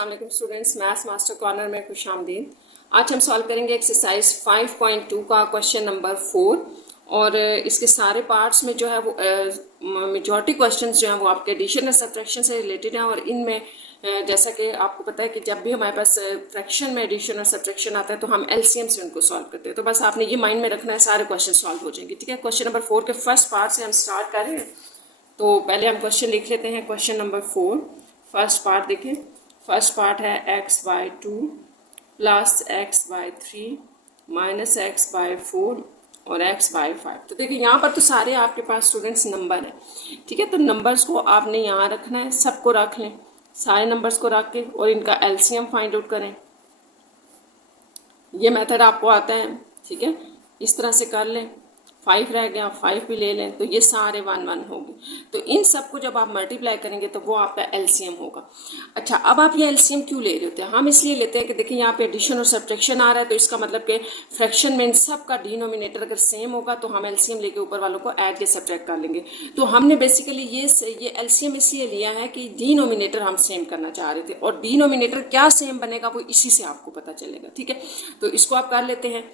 अस्सलाम वालेकुम students, maths master corner में खुश आमदीद। आज हम सॉल्व करेंगे एक्सरसाइज 5.2 का क्वेश्चन नंबर 4 और इसके सारे पार्ट्स में जो है वो मेजॉरिटी क्वेश्चंस जो हैं वो आपके एडिशन और सब्ट्रैक्शन से रिलेटेड हैं। और इनमें जैसा कि आपको पता है कि जब भी हमारे पास फ्रैक्शन में एडिशन और सब्ट्रैक्शन आता है तो हम एलसीएम से उनको सॉल्व करते हैं। तो बस आपने ये माइंड में रखना है, सारे क्वेश्चन सॉल्व हो जाएंगे। ठीक है, क्वेश्चन नंबर 4 के फर्स्ट पार्ट से हम स्टार्ट कर रहे हैं। तो पहले हम क्वेश्चन लिख लेते हैं। क्वेश्चन नंबर 4 फर्स्ट पार्ट देखें। फर्स्ट पार्ट है x/2 plus x/3 minus x/4 और x/5। तो देखिए यहाँ पर तो सारे आपके पास स्टूडेंट्स नंबर हैं। ठीक है, तो नंबर्स को आपने यहाँ रखना है, सबको रख लें, सारे नंबर्स को रख के और इनका एलसीएम फाइंड आउट करें। ये मेथड आपको आता है। ठीक है, इस तरह से कर लें। 5 रह गया, 5 भी ले लें, तो ये सारे 1 1 होंगे। तो इन सबको जब आप मल्टीप्लाई करेंगे तो वो आपका एलसीएम होगा। अच्छा, अब आप ये एलसीएम क्यों ले रहे होते हैं? हम इसलिए लेते हैं कि देखिए यहाँ पे एडिशन और सब्ट्रैक्शन आ रहा है, तो इसका मतलब कि फ्रैक्शन में इन सब का डिनोमिनेटर अगर सेम होगा तो हम एलसीएम लेके ऊपर वालों को ऐड या सब्ट्रैक्ट कर लेंगे। तो हमने बेसिकली ये एलसीएम इसलिए लिया है कि डिनोमिनेटर हम सेम करना चाह रहे थे, और डिनोमिनेटर क्या सेम बनेगा वो इसी से आपको पता चलेगा। ठीक है, तो इसको आप कर लेते हैं।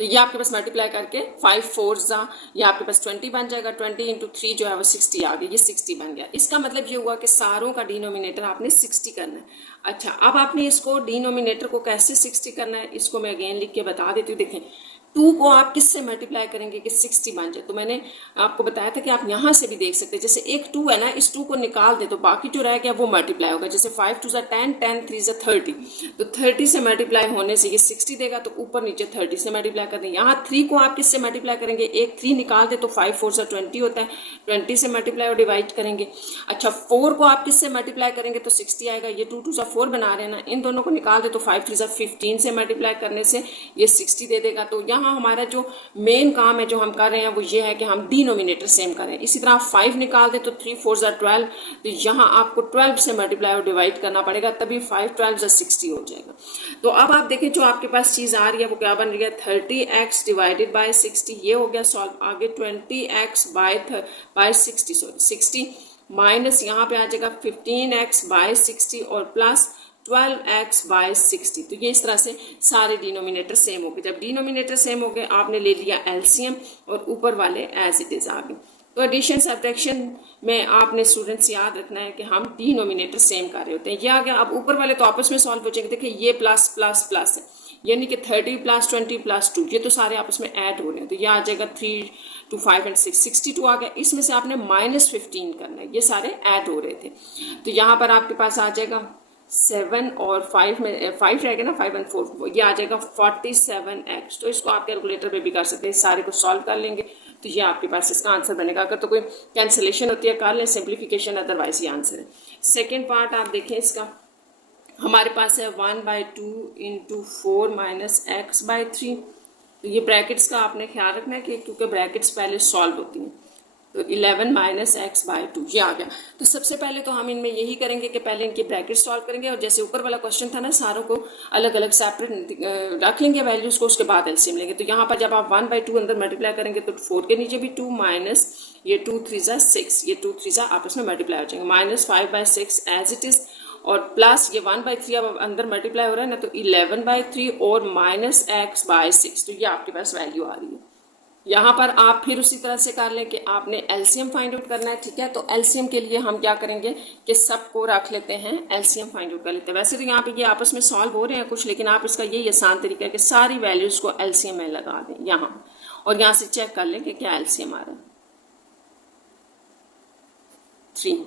तो ये आपके पास मल्टीप्लाई करके 5 4 जा ये आपके पास 20 बन जाएगा। 20 इंटू 3 जो है वो 60 आ गया, ये 60 बन गया। इसका मतलब ये हुआ कि सारों का डिनोमिनेटर आपने 60 करना है। अच्छा, अब आपने इसको डिनोमिनेटर को कैसे 60 करना है, इसको मैं अगेन लिख के बता देती हूँ। देखें, 2 को आप किससे मल्टीप्लाई करेंगे कि 60 बन जाए? तो मैंने आपको बताया था कि आप यहाँ से भी देख सकते हैं। जैसे एक 2 है ना, इस 2 को निकाल दे तो बाकी जो रह गया वो मल्टीप्लाई होगा। जैसे 5 2 10, 10 3 30, तो 30 से मल्टीप्लाई होने से ये 60 देगा, तो ऊपर नीचे 30 से मल्टीप्लाई कर दें। यहाँ 3 को आप किससे मल्टीप्लाई करेंगे? एक 3 निकाल दे तो 5 4 20 होता है, 20 से मल्टीप्लाई और डिवाइड करेंगे। अच्छा, 4 को आप किससे मल्टीप्लाई करेंगे तो 60 आएगा। ये 2 2 4 बना रहे हैं ना, इन दोनों को निकाल दे तो 5 3 15 से मल्टीप्लाई करने से ये 60 दे देगा। तो यहाँ हमारा जो मेन काम है जो हम कर रहे हैं वो ये है कि हम डिनोमिनेटर सेम करें। इसी तरह 5 निकाल दें तो 3 4 12, तो यहाँ आपको 12 से मल्टीप्लाई और डिवाइड करना पड़ेगा, तभी 5 12 60 हो जाएगा। तो अब आप देखें जो आपके पास चीज़ आ रही है वो क्या बन रही है? 30x डिवाइडेड बाय 60, ये हो गया सॉल्व। आगे 20x बाय 60 60 माइनस यहाँ पे आ जाएगा 15x बाय 60 और प्लस 12x बाय 60। तो ये इस तरह से सारे डिनोमिनेटर सेम हो गए। जब डिनोमिनेटर सेम हो गए आपने ले लिया एलसीएम और ऊपर वाले एज इट इज आ गए। तो एडिशन सब्ट्रैक्शन में आपने स्टूडेंट्स याद रखना है कि हम डिनोमिनेटर सेम कर रहे होते हैं। ये आ गया। अब ऊपर वाले तो आपस में सॉल्व हो जाएंगे। देखिए ये प्लस प्लस प्लस है, यानी कि 30 प्लस 20 प्लस 2, ये तो सारे आपस में ऐड हो रहे हैं। तो ये आ जाएगा 3 2 5 एंड 6 62 आ गया। इसमें से आपने -15 करना है, ये सारे ऐड हो रहे थे। तो यहाँ पर आपके पास आ जाएगा 7 और 5 में 5 रहेगा ना, 5 और 4, ये आ जाएगा 47x। तो इसको आप कैलकुलेटर पे भी कर सकते हैं, सारे को सॉल्व कर लेंगे तो ये आपके पास इसका आंसर बनेगा। अगर तो कोई कैंसिलेशन होती है कर लें, सिंप्लीफिकेशन, अदरवाइज ये आंसर है। सेकेंड पार्ट आप देखें इसका, हमारे पास है 1/2 इंटू 4 माइनस x/3। तो ये ब्रैकेट्स का आपने ख्याल रखना है कि क्योंकि ब्रैकेट्स पहले सॉल्व होती हैं। तो 11 माइनस x/2 ये आ गया। तो सबसे पहले तो हम इनमें यही करेंगे कि पहले इनके ब्रैकेट सॉल्व करेंगे, और जैसे ऊपर वाला क्वेश्चन था ना, सारों को अलग अलग सेपरेट रखेंगे वैल्यूज़ को, उसके बाद एलसीएम लेंगे। तो यहाँ पर जब आप 1/2 अंदर मल्टीप्लाई करेंगे तो 4 के नीचे भी 2 माइनस ये 2 3 6, ये 2 3 आपस में मल्टीप्लाई हो जाएंगे, माइनस 5/6 एज इट इज़, और प्लस ये 1/3 अब अंदर मल्टीप्लाई हो रहा है ना, तो 11/3 और माइनस x/6। तो ये आपके पास वैल्यू आ रही है। यहाँ पर आप फिर उसी तरह से कर लें कि आपने एलसीएम फाइंड आउट करना है। ठीक है, तो एलसीएम के लिए हम क्या करेंगे कि सबको रख लेते हैं, एलसीएम फाइंड आउट कर लेते हैं। वैसे तो यहाँ पे ये आपस में सॉल्व हो रहे हैं कुछ, लेकिन आप इसका यही आसान तरीका है कि सारी वैल्यूज़ को एलसीएम में लगा दें यहाँ, और यहाँ से चेक कर लें कि क्या एलसीएम आ रहा है। 3,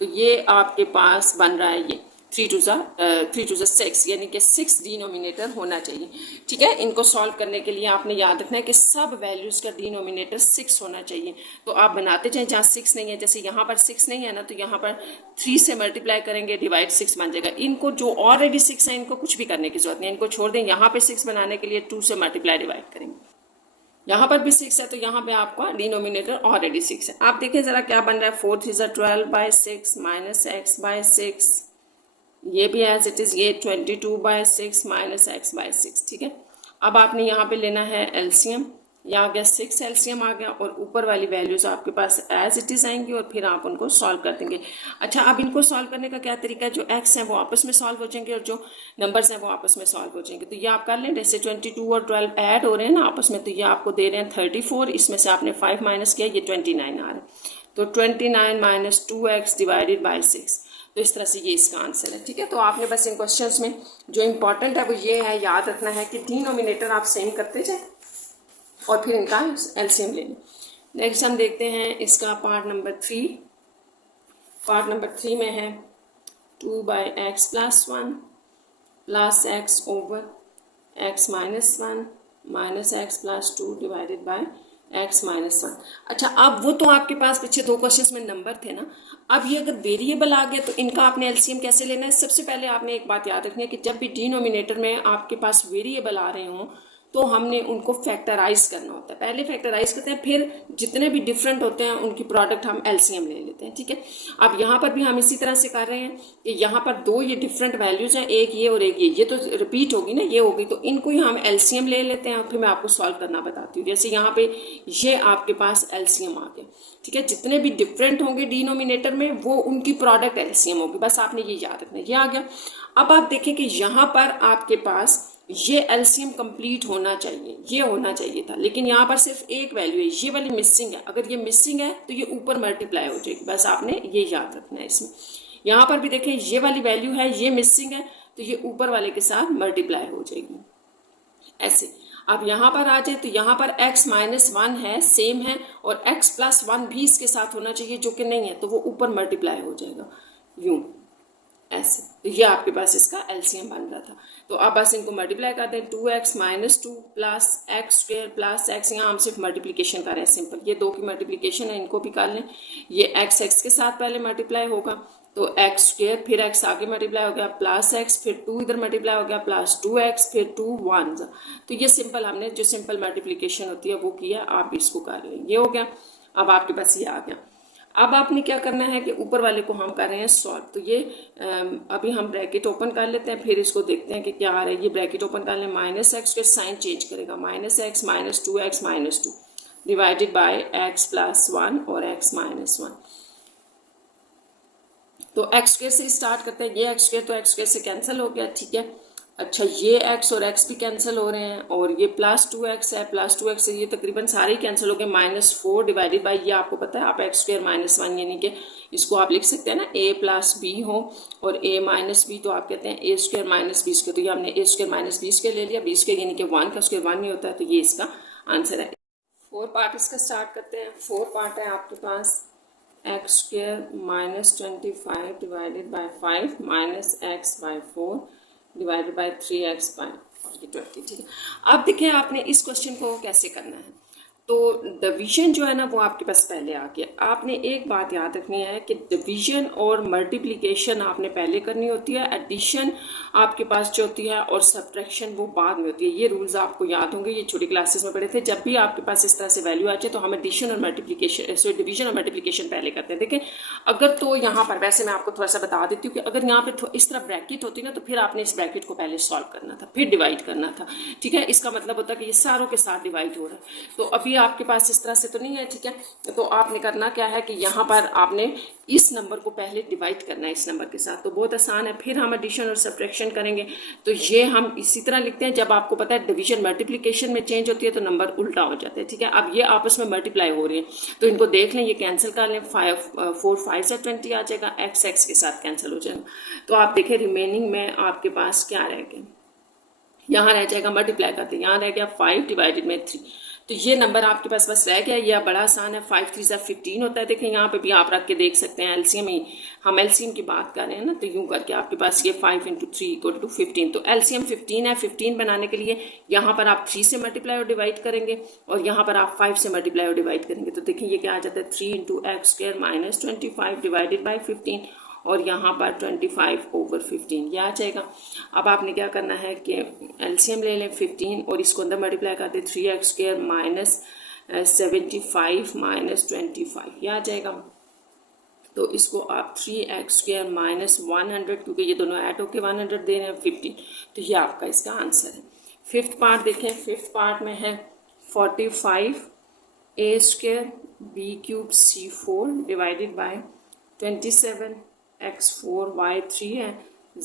तो ये आपके पास बन रहा है ये 3 2 6, यानी कि 6 डिनोमिनेटर होना चाहिए। ठीक है, इनको सॉल्व करने के लिए आपने याद रखना है कि सब वैल्यूज़ का डिनोमिनेटर 6 होना चाहिए। तो आप बनाते जाएं जहाँ 6 नहीं है। जैसे यहाँ पर 6 नहीं है ना, तो यहाँ पर 3 से मल्टीप्लाई करेंगे, डिवाइड 6 बन जाएगा। इनको जो ऑलरेडी 6 है इनको कुछ भी करने की जरूरत नहीं है, इनको छोड़ दें। यहाँ पर 6 बनाने के लिए 2 से मल्टीप्लाई डिवाइड करेंगे। यहाँ पर भी 6 है, तो यहाँ पे आपका डिनोमिनेटर ऑलरेडी 6 है। आप देखें ज़रा क्या बन रहा है, 4 3 12/6 माइनस x/6, ये भी एज इट इज़, ये 22/6 माइनस x/6। ठीक है, अब आपने यहाँ पे लेना है एलसीएम। ये आ गया 6 एलसीएम आ गया, और ऊपर वाली वैल्यूज़ आपके पास एज इट इज़ आएंगी और फिर आप उनको सॉल्व कर देंगे। अच्छा, अब इनको सॉल्व करने का क्या तरीका है, जो एक्स हैं वो आपस में सॉल्व हो जाएंगे और जो नंबर्स हैं वो आपस में सॉल्व हो जाएंगे। तो ये आप कर लें, जैसे 22 और 12 ऐड हो रहे हैं ना आपस में, तो ये आपको दे रहे हैं 34, इसमें से आपने 5 माइनस किया, ये 29 आ रहा है। तो 29 माइनस 2x डिवाइडेड बाई 6। तो इस तरह से ये इसका आंसर है। ठीक है, तो आपने बस इन क्वेश्चंस में जो इंपॉर्टेंट है वो ये है, याद रखना है कि डिनोमिनेटर आप सेम करते जाए और फिर इनका एलसीएम ले लें। नेक्स्ट हम देखते हैं इसका पार्ट नंबर 3। पार्ट नंबर 3 में है 2/x+1 plus x over x minus 1 minus x+2 divided by x minus 1। अच्छा, अब वो तो आपके पास पीछे 2 क्वेश्चंस में नंबर थे ना, अब ये अगर वेरिएबल आ गया तो इनका आपने एलसीएम कैसे लेना है। सबसे पहले आपने एक बात याद रखनी है कि जब भी डिनोमिनेटर में आपके पास वेरिएबल आ रहे हों तो हमने उनको फैक्टराइज करना होता है। पहले फैक्टराइज करते हैं, फिर जितने भी डिफरेंट होते हैं उनकी प्रोडक्ट हम एलसीएम ले लेते हैं। ठीक है, अब यहाँ पर भी हम इसी तरह से कर रहे हैं कि यहाँ पर 2 ये डिफरेंट वैल्यूज हैं, एक ये और एक ये तो रिपीट होगी ना, ये होगी, तो इनको ही हम एलसीएम ले लेते हैं और फिर मैं आपको सॉल्व करना बताती हूँ। जैसे यहाँ पे ये आपके पास एलसीएम आ गया। ठीक है, जितने भी डिफरेंट होंगे डिनोमिनेटर में वो उनकी प्रोडक्ट एलसीएम होगी, बस आपने ये याद रखना है। ये आ गया। अब आप देखें कि यहाँ पर आपके पास ये एलसीएम कंप्लीट होना चाहिए, ये होना चाहिए था, लेकिन यहाँ पर सिर्फ एक वैल्यू है, ये वाली मिसिंग है। अगर ये मिसिंग है तो ये ऊपर मल्टीप्लाई हो जाएगी, बस आपने ये याद रखना है इसमें। यहाँ पर भी देखें ये वाली वैल्यू है, ये मिसिंग है, तो ये ऊपर वाले के साथ मल्टीप्लाई हो जाएगी ऐसे। अब यहाँ पर आ जाए तो यहाँ पर x माइनस 1 है, सेम है, और x प्लस 1 भी इसके साथ होना चाहिए, जो कि नहीं है, तो वो ऊपर मल्टीप्लाई हो जाएगा यूं ऐसे। तो ये आपके पास इसका एलसीएम बन रहा था। तो अब बस इनको मल्टीप्लाई कर दें, 2x minus 2 plus x square plus x, यहाँ हम सिर्फ मल्टीप्लिकेशन कर रहे हैं सिंपल, ये 2 की मल्टीप्लिकेशन है, इनको भी कर लें। ये x x के साथ पहले मल्टीप्लाई होगा, तो एक्स स्क्वेयर, फिर x आगे मल्टीप्लाई हो गया, प्लस x, फिर 2 इधर मल्टीप्लाई हो गया, प्लस 2x, फिर 2 1। तो ये सिंपल, हमने जो सिंपल मल्टीप्लिकेशन होती है वो किया, आप इसको कर लें, ये हो गया। अब आपके पास ये आ गया। अब आपने क्या करना है कि ऊपर वाले को हम कर रहे हैं सॉल्व। तो ये अभी हम ब्रैकेट ओपन कर लेते हैं, फिर इसको देखते हैं कि क्या आ रहा है। ये ब्रैकेट ओपन कर लें, माइनस एक्स के साइन चेंज करेगा, minus x minus 2x minus 2 divided by x plus 1 और x माइनस 1। तो एक्स स्क्वेयर से स्टार्ट करते हैं, ये एक्स स्क्वेयर तो एक्स स्क्वेयर से कैंसिल हो गया। ठीक है, अच्छा ये x और x भी कैंसिल हो रहे हैं, और ये प्लस 2x है, प्लस 2x से ये तकरीबन सारे ही कैंसिल हो गए, माइनस 4 डिवाइडेड बाई, ये आपको पता है आप एक्स स्क्वेयर माइनस 1, यानी कि इसको आप लिख सकते हैं ना a प्लस बी हो और a माइनस बी, तो आप कहते हैं a square minus b square. तो ये हमने a square minus b square ले लिया, बी स्क्वेयर यानी कि 1 का स्क्वेयर 1 नहीं होता है, तो ये इसका आंसर है। 4 पार्ट इसका स्टार्ट करते हैं। 4 पार्ट है आपके पास, x square minus 25 divided by 5 minus x by 4 divided by 3x by 20। ठीक है, अब देखिए आपने इस क्वेश्चन को कैसे करना है। तो डिवीजन जो है ना वो आपके पास पहले आ गया। आपने एक बात याद रखनी है कि डिवीजन और मल्टीप्लिकेशन आपने पहले करनी होती है, एडिशन आपके पास जो होती है और सब्ट्रैक्शन वो बाद में होती है। ये रूल्स आपको याद होंगे, ये छोटी क्लासेस में पढ़े थे। जब भी आपके पास इस तरह से वैल्यू आ जाए तो हम एडिशन और मल्टीप्लिकेशन डिवीजन और मल्टीप्लिकेशन पहले करते हैं। देखें, अगर तो यहाँ पर वैसे मैं आपको थोड़ा सा बता देती हूँ कि अगर यहाँ पर इस तरह ब्रैकेट होती ना तो फिर आपने इस ब्रैकेट को पहले सॉल्व करना था, फिर डिवाइड करना था। ठीक है, इसका मतलब होता है कि ये सारों के साथ डिवाइड हो रहा है। तो अभी आपके पास इस तरह से तो नहीं है। ठीक है, तो आपने करना क्या है कि यहाँ पर आपने इस नंबर को पहले डिवाइड करना है इस नंबर के साथ, तो बहुत आसान है। फिर हम एडिशन और सब्ट्रैक्शन करेंगे, तो ये हम इसी तरह लिखते हैं। जब आपको पता है डिवीजन मल्टीप्लिकेशन में चेंज होती है तो नंबर उल्टा हो जाता है। ठीक है, अब ये आपस में मल्टीप्लाई हो रही है तो इनको देख लें, ये कैंसिल कर लें, 4 5 से 20 आ जाएगा, x के साथ कैंसिल हो जाएगा। तो आप देखें रिमेनिंग में आपके पास क्या रह गया, यहाँ रह जाएगा, मल्टीप्लाई करते हैं, यहाँ रह गया 5 डिवाइडेड में 3। तो ये नंबर आपके पास बस रह गया। यह बड़ा आसान है, 5 3 सा 15 होता है। देखें यहाँ पे भी आप रख के देख सकते हैं, एलसीएम ही हम एलसीएम की बात कर रहे हैं ना, तो यूं करके आपके पास ये 5 × 3 = 15। तो एलसीएम 15 है। 15 बनाने के लिए यहाँ पर आप 3 से मल्टीप्लाई और डिवाइड करेंगे और यहाँ पर आप 5 से मल्टीप्लाई और डिवाइड करेंगे। तो देखिए ये क्या आ जाता है, 3 × x² माइनस 25 डिवाइडेड बाई 15 और यहाँ पर 25/15 ये आ जाएगा। अब आपने क्या करना है कि एलसीएम ले लें 15 और इसको अंदर मल्टीप्लाई कर दें, 3x² माइनस 75 माइनस 25 ये आ जाएगा। तो इसको आप 3x² माइनस 100, क्योंकि ये दोनों ऐड होकर 100 दे रहे हैं 15, तो ये आपका इसका आंसर है। 5th पार्ट देखें, 5th पार्ट में है 45 a square b cube c4 divided by 27 x4 y3 है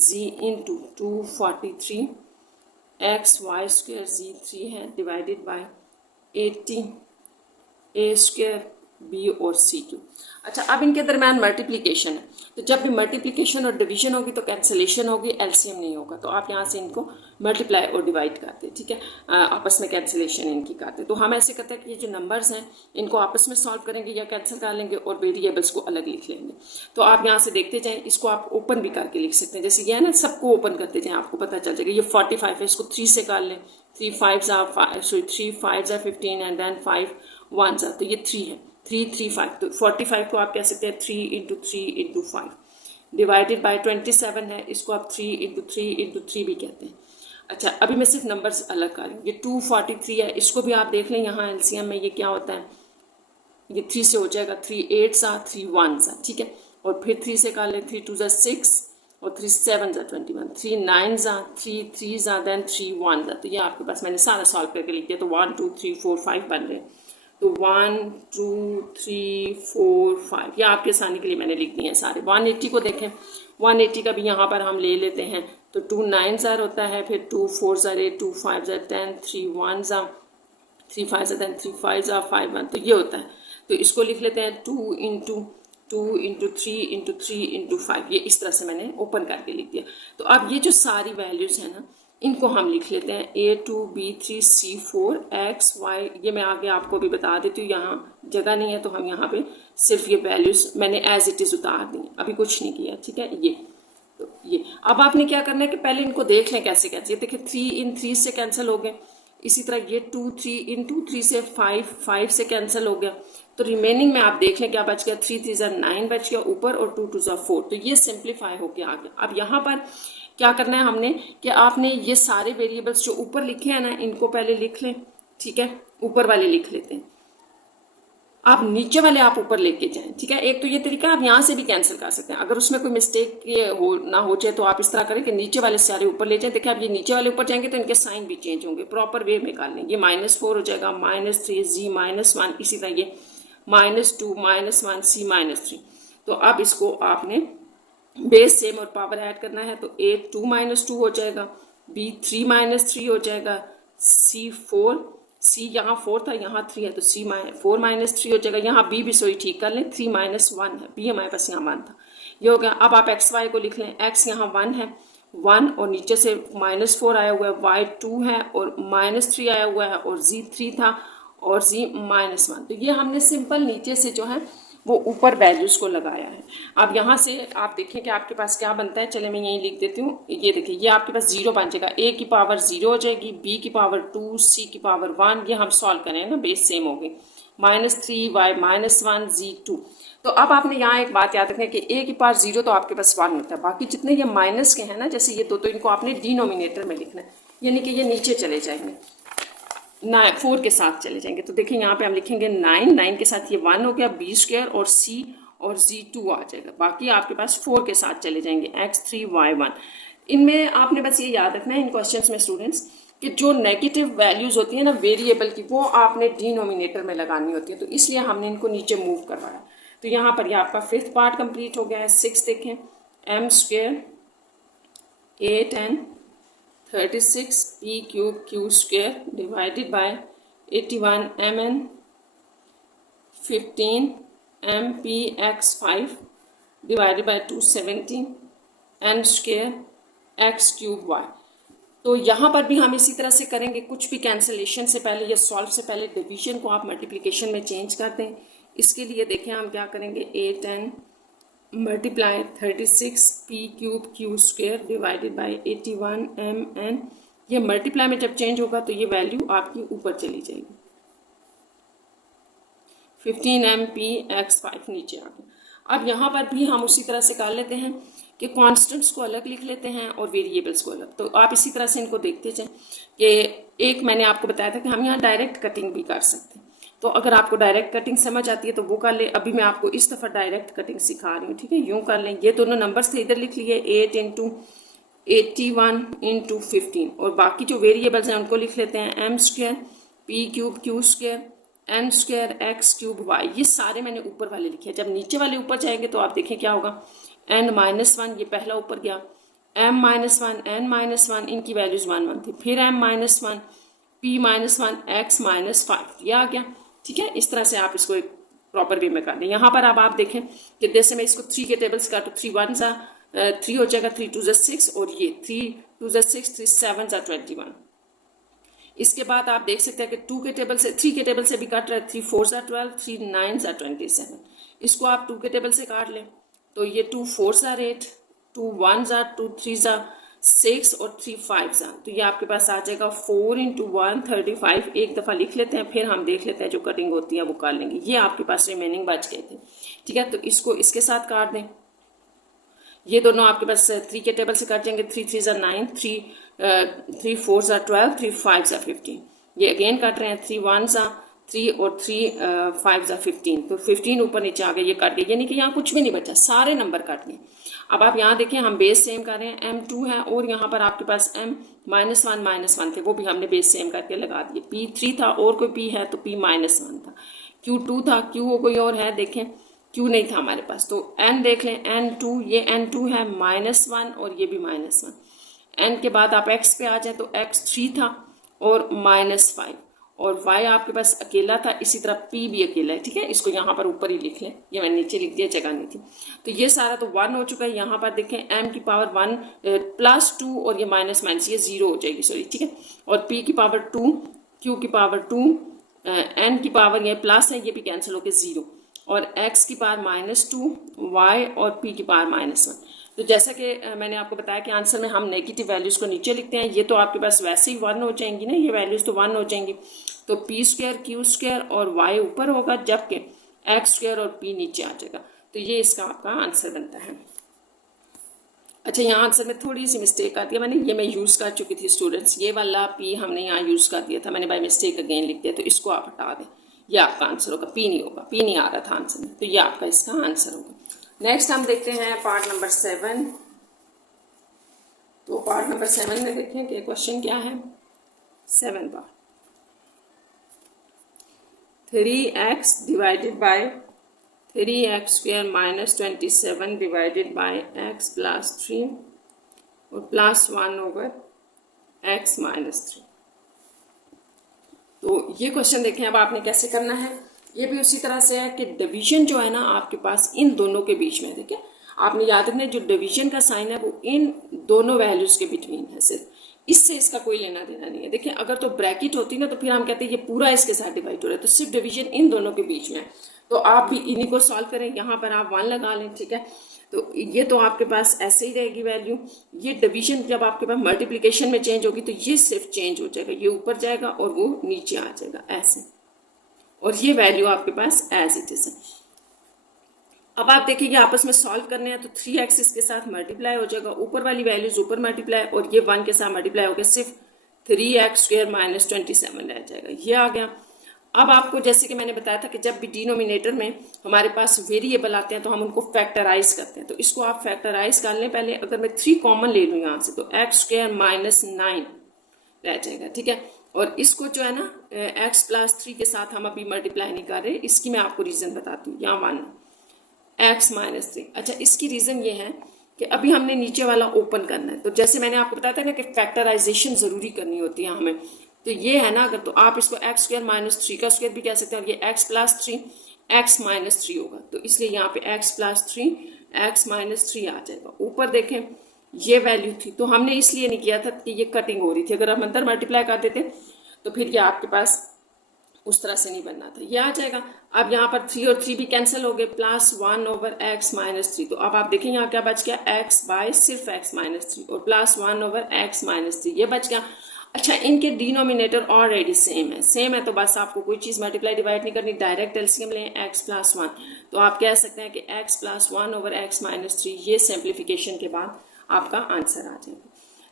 z into 243 x y square z3 है divided by 80 a square b और c2। अच्छा, अब इनके दरम्यान मल्टीप्लिकेशन है, तो जब भी मल्टीप्लिकेशन और डिवीजन होगी तो कैंसलेशन होगी, एलसीएम नहीं होगा, तो आप यहाँ से इनको मल्टीप्लाई और डिवाइड करते हैं, ठीक है, आपस में कैंसलेशन इनकी करते हैं। तो हम ऐसे करते हैं कि ये जो नंबर्स हैं इनको आपस में सॉल्व करेंगे या कैंसिल कर लेंगे और वेरिएबल्स को अलग लिख लेंगे। तो आप यहाँ से देखते जाएँ, इसको आप ओपन भी करके लिख सकते हैं, जैसे ये है ना, सबको ओपन करते जाएँ, आपको पता चल जाएगा। ये 45 है, इसको 3 से कर लें, 3 5s are 15 and then 5 1s are, तो ये 3 है, 3 3 5, तो 45 को आप कह सकते हैं 3 इंटू 3 इंटू 5 डिवाइडेड बाय 27 है, इसको आप 3 इंटू 3 इंटू 3 भी कहते हैं। अच्छा, अभी मैं सिर्फ नंबर्स अलग कर रही हूँ। ये 243 है, इसको भी आप देख लें, यहाँ एलसीएम में ये क्या होता है, ये 3 से हो जाएगा, 3 8s are 3 1s are, ठीक है, और फिर 3 से कर लें, 3 2s are 6 और 3 7s are 21, 3 9s are 3 3s are then 3 1s are, तो ये आपके पास मैंने सारा सॉल्व करके लिख दिया। तो 1 2 3 4 5 बन रहे हैं, तो 1 2 3 4 5 ये आपके आसानी के लिए मैंने लिख दिए हैं सारे। 180 को देखें, 180 का भी यहाँ पर हम ले लेते हैं, तो 2 9s are होता है, फिर 2 4s are 8, 2 5s are 10, 3 1s are 3 5s are 10, 3 5s are 5 1, तो ये होता है। तो इसको लिख लेते हैं 2 इंटू 3 इंटू 3 इंटू 5, ये इस तरह से मैंने ओपन करके लिख दिया। तो अब ये जो सारी वैल्यूज़ हैं ना, इनको हम लिख लेते हैं A2 B3 C4 X Y, ये मैं आगे आपको भी बता देती हूँ, यहाँ जगह नहीं है तो हम यहाँ पे सिर्फ ये वैल्यूज़ मैंने एज इट इज़ उतार दी, अभी कुछ नहीं किया, ठीक है। ये तो ये अब आपने क्या करना है कि पहले इनको देख लें कैसे कैसे, ये देखिए 3 इन 3 से कैंसिल हो गए, इसी तरह ये 2 3 इन 2 3 से 5 से कैंसिल हो गया, तो रिमेनिंग में आप देख लें क्या बच गया, 3 3s are 9 बच गया ऊपर और 2 2s are 4, तो ये सिंप्लीफाई होके आ गया। अब यहाँ पर क्या करना है हमने कि आपने ये सारे वेरिएबल्स जो ऊपर लिखे हैं ना, इनको पहले लिख लें, ठीक है, ऊपर वाले लिख लेते हैं, आप नीचे वाले आप ऊपर लेके जाएं, ठीक है। एक तो ये तरीका आप यहाँ से भी कैंसिल कर सकते हैं, अगर उसमें कोई मिस्टेक ना हो जाए तो आप इस तरह करें कि नीचे वाले सारे ऊपर ले जाएं। देखिए आप ये नीचे वाले ऊपर जाएंगे तो इनके साइन भी चेंज होंगे, प्रॉपर वे में कर लें। ये -4 हो जाएगा, -3 Z -1, इसी तरह ये -2 -1 C -3। तो अब इसको आपने बेस सेम और पावर ऐड करना है, तो A 2 -2 हो जाएगा, B 3 -3 हो जाएगा, C 4, C यहाँ 4 था यहाँ 3 है तो C 4 -3 हो जाएगा, यहाँ B भी सोई ठीक कर लें, 3 -1 है, B हमारे पास यहाँ 1 था, ये हो गया। अब आप एक्स वाई को लिख लें, x यहाँ 1 है, 1 और नीचे से -4 आया हुआ है, y 2 है और -3 आया हुआ है और z 3 था और z -1, तो ये हमने सिंपल नीचे से जो है वो ऊपर वैल्यूज़ को लगाया है। अब यहाँ से आप देखें कि आपके पास क्या बनता है, चले मैं यहीं लिख देती हूँ, ये देखिए ये आपके पास 0 बन जाएगा, a की पावर 0 हो जाएगी, b की पावर 2, c की पावर 1, ये हम सॉल्व करें ना, बेस सेम हो गई, -3 y -1 z 2। तो अब आपने यहाँ एक बात याद रखना है कि a की पावर 0 तो आपके पास 1 होता है, बाकी जितने ये माइनस के हैं ना, जैसे ये दो, तो इनको आपने डिनोमिनेटर में लिखना है, यानी कि ये नीचे चले जाएंगे, 4 के साथ चले जाएंगे। तो देखिए यहाँ पे हम लिखेंगे 9 के साथ ये 1 हो गया, b स्क्वायर और c और z 2 आ जाएगा, बाकी आपके पास 4 के साथ चले जाएंगे, x3 y1। इनमें आपने बस ये याद रखना है इन क्वेश्चंस में स्टूडेंट्स कि जो नेगेटिव वैल्यूज़ होती है ना वेरिएबल की, वो आपने डिनोमिनेटर में लगानी होती है, तो इसलिए हमने इनको नीचे मूव करवाया। तो यहाँ पर ये आपका 5th पार्ट कंप्लीट हो गया है। 6 देखें, m square 8 and 36 p cube q square divided by 81 mn 15 mp x 5 divided by 270 n square x cube y। तो यहाँ पर भी हम इसी तरह से करेंगे, कुछ भी कैंसलेशन से पहले या सॉल्व से पहले डिवीजन को आप मल्टीप्लिकेशन में चेंज कर दें। इसके लिए देखें हम क्या करेंगे, 8 and multiply 36 p cube q square divided by 81 mn, ये मल्टीप्लाई में जब चेंज होगा तो ये वैल्यू आपकी ऊपर चली जाएगी, 15 mp x 5 नीचे आ गया। अब यहाँ पर भी हम उसी तरह से कर लेते हैं कि कॉन्स्टेंट्स को अलग लिख लेते हैं और वेरिएबल्स को अलग। तो आप इसी तरह से इनको देखते जाएं कि एक मैंने आपको बताया था कि हम यहाँ डायरेक्ट कटिंग भी कर सकते हैं, तो अगर आपको डायरेक्ट कटिंग समझ आती है तो वो कर ले। अभी मैं आपको इस दफ़ा डायरेक्ट कटिंग सिखा रही हूँ, ठीक है। यूँ कर लें, ये दोनों नंबर्स थे इधर लिख लिए, 8 इंटू 81 इंटू 15, और बाकी जो वेरिएबल्स हैं उनको लिख लेते हैं m square p cube q square n square x cube y, ये सारे मैंने ऊपर वाले लिखे हैं। जब नीचे वाले ऊपर जाएंगे तो आप देखें क्या होगा, एन माइनस वन, ये पहला ऊपर गया, m minus one n minus one, इनकी वैल्यूज 1 1 थी, फिर m minus one p minus one x minus 5, ये आ गया। ठीक है, इस तरह से आप इसको एक प्रॉपर वे में कर दें। यहाँ पर अब आप देखें कि जैसे मैं इसको 3 के टेबल से काटूँ, 3 1 सा 3 हो जाएगा, 3 2 6, और ये 3 2 6, 3 7 21। इसके बाद आप देख सकते हैं कि 2 के टेबल से 3 के टेबल से भी काट रहे हैं, 3 4 12, 3 9 27। इसको आप 2 के टेबल से काट लें तो ये 2 4 8, 2 1 2 3 6 और 3 5, तो ये आपके पास आ जाएगा 4 × 1 35। एक दफ़ा लिख लेते हैं, फिर हम देख लेते हैं जो कटिंग होती है वो कर लेंगे। ये आपके पास रिमेनिंग बच गए थे। ठीक है, तो इसको इसके साथ काट दें। ये दोनों आपके पास 3 के टेबल से काट जाएंगे, 3 3 9, 3 4 12, 3 5 15। ये अगेन काट रहे हैं, 3 1 3 और 3 5 15, तो 15 ऊपर नीचे आ गए, ये कट गए, यानी कि यहाँ कुछ भी नहीं बचा, सारे नंबर कट गए। अब आप यहाँ देखें, हम बेस सेम कर रहे हैं, M2 है और यहाँ पर आपके पास M -1 थे, वो भी हमने बेस सेम करके लगा दिए। P3 था और कोई P है तो P -1 था, Q2 था, Q कोई और है, देखें Q नहीं था हमारे पास, तो N देख लें, N2, ये N2 है -1 और ये भी -1। N के बाद आप X पे आ जाए तो X3 था और -5, और Y आपके पास अकेला था, इसी तरह P भी अकेला है। ठीक है, इसको यहाँ पर ऊपर ही लिख लें, ये मैंने नीचे लिख दिया, जगह नहीं थी। तो ये सारा तो 1 हो चुका है। यहाँ पर देखें M की पावर 1 +2 और ये माइनस ये 0 हो जाएगी, सॉरी। ठीक है, और P की पावर 2, Q की पावर 2, N की पावर ये प्लस है, ये भी कैंसिल होकर 0, और X की पावर -2, Y और P की पावर -1। तो जैसा कि मैंने आपको बताया कि आंसर में हम नेगेटिव वैल्यूज़ को नीचे लिखते हैं, ये तो आपके पास वैसे ही 1 हो जाएंगी ना, ये वैल्यूज़ तो 1 हो जाएंगी, तो P² Q² और Y ऊपर होगा, जबकि X² और P नीचे आ जाएगा। तो ये इसका आपका आंसर बनता है। अच्छा, यहाँ आंसर में थोड़ी सी मिस्टेक आती है, ये मैं यूज़ कर चुकी थी स्टूडेंट्स, ये वाला P हमने यहाँ यूज़ कर दिया था, मैंने बाय मिस्टेक अगेन लिख दिया, तो इसको आप हटा दें, ये आपका आंसर होगा। P नहीं होगा, P नहीं आ रहा था आंसर में, तो ये आपका इसका आंसर होगा। नेक्स्ट हम देखते हैं पार्ट नंबर 7। तो पार्ट नंबर 7 में देखें कि क्वेश्चन क्या है। 7 part, 3x divided by 3x² -27 divided by x + 3 और +1 / x - 3। तो ये क्वेश्चन देखें, अब आपने कैसे करना है। ये भी उसी तरह से है कि डिवीजन जो है ना आपके पास इन दोनों के बीच में, देखिए आपने याद रखना है जो डिवीजन का साइन है वो इन दोनों वैल्यूज़ के बिटवीन है, सिर्फ इससे इसका कोई लेना देना नहीं है। देखिए अगर तो ब्रैकेट होती ना तो फिर हम कहते हैं ये पूरा इसके साथ डिवाइड हो रहा है, तो सिर्फ डिवीजन इन दोनों के बीच में है। तो आप भी इन्हीं को सॉल्व करें, यहाँ पर आप 1 लगा लें। ठीक है, तो ये तो आपके पास ऐसे ही रहेगी वैल्यू। ये डिवीजन जब आपके पास मल्टीप्लिकेशन में चेंज होगी तो ये सिर्फ चेंज हो जाएगा, ये ऊपर जाएगा और वो नीचे आ जाएगा ऐसे, और ये वैल्यू आपके पास एज इट इज है। अब आप देखिए आपस में सॉल्व करने हैं तो 3x इसके साथ मल्टीप्लाई हो जाएगा, ऊपर वाली वैल्यूज ऊपर मल्टीप्लाई, और ये 1 के साथ मल्टीप्लाई हो गया, सिर्फ 3x² -27 रह जाएगा, ये आ गया। अब आपको जैसे कि मैंने बताया था कि जब भी डिनोमिनेटर में हमारे पास वेरिएबल आते हैं तो हम उनको फैक्टराइज करते हैं, तो इसको आप फैक्टराइज कर लें पहले। अगर मैं 3 कॉमन ले लूँ यहाँ से तो x² -9 रह जाएगा। ठीक है, और इसको जो है ना x + 3 के साथ हम अभी मल्टीप्लाई नहीं कर रहे, इसकी मैं आपको रीज़न बताती हूँ। यहाँ 1 x - 3। अच्छा, इसकी रीज़न ये है कि अभी हमने नीचे वाला ओपन करना है, तो जैसे मैंने आपको बताया था ना कि फैक्टराइजेशन ज़रूरी करनी होती है हमें, तो ये है ना, अगर तो आप इसको x² - 3 का स्क्वायर भी कह सकते हैं, और ये x + 3 x - 3 होगा, तो इसलिए यहाँ पे x + 3 x - 3 आ जाएगा। ऊपर देखें ये वैल्यू थी, तो हमने इसलिए नहीं किया था कि ये कटिंग हो रही थी, अगर हम अंदर मल्टीप्लाई कर देते तो फिर ये आपके पास उस तरह से नहीं बनना था, ये आ जाएगा। अब यहाँ पर 3 और 3 भी कैंसिल हो गए, +1 / x - 3, तो अब आप देखें यहाँ क्या बच गया, x बाय सिर्फ x - 3 और +1 / x - 3, ये बच गया। अच्छा, इनके डिनोमिनेटर ऑलरेडी सेम है, तो बस आपको कोई चीज़ मल्टीप्लाई डिवाइड नहीं करनी, डायरेक्ट एलसीएम लें x + 1, तो आप कह सकते हैं कि x +1 / x - 3, ये सिंप्लीफिकेशन के बाद आपका आंसर आ जाएगा।